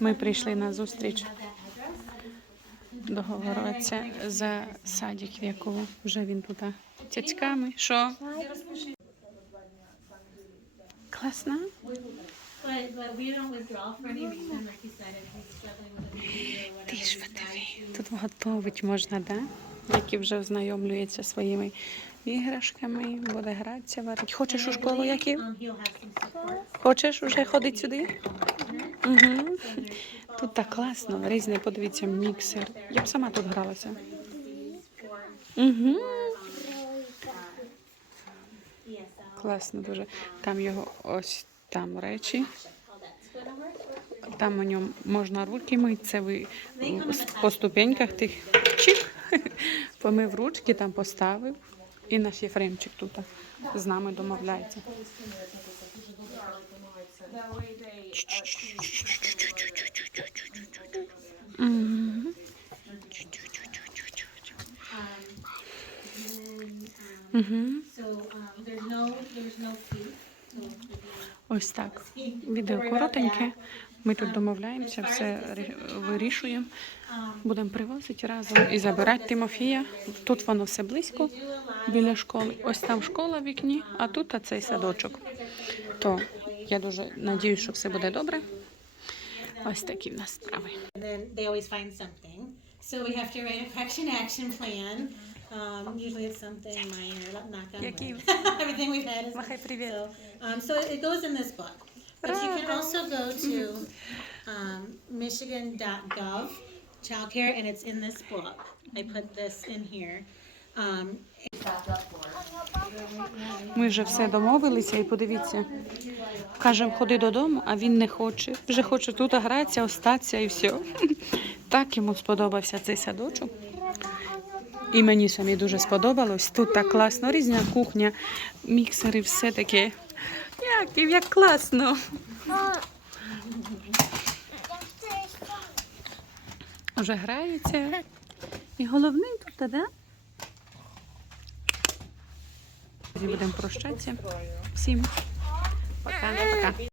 Ми прийшли на зустріч договоритися за садик, в якого вже він тут тячками. Що? Or Ти ж подиви. Тут готовить можна, да? Які вже ознайомлюється своїми іграшками, буде гратися, варить. Хочеш у школу, які? Хочеш уже ходити сюди? Угу. Тут так класно, різне, подивіться, міксер. Я б сама тут гралася. Угу. Класно дуже. Там його ось там речі. Там у ньому можна руки мити. Це ви по ступеньках тих чик, помив ручки, там поставив. І наш Єфремчик тут з нами домовляється. Ось так. Відео коротеньке. Ми тут домовляємося, все вирішуємо. Um, Будемо привозити разом і забирати Тимофія. Тут воно все близько біля школи. Ось там школа в вікні, а тут цей садочок. То я дуже надіюсь, що все буде добре. Ось такі в нас справи. And then they always find something. So we have to write a correction action plan. Um, usually it's something minor, knock on Який? wood. Everything we've had is. Махай привіт. So, um, so it goes in this book. But you can also go to um, michigan.gov childcare, and it's in this book. I put this in here. Ми вже все домовилися і подивіться. Кажемо, ходи додому, а він не хоче. Вже хоче тут гратися, остатися і все. Так йому сподобався цей садочок. І мені самі дуже сподобалось. Тут так класно, різна кухня, міксери, все таке. Як, як класно. Вже граються. І головний тут, да? Будемо прощатися. Всім пока-пока.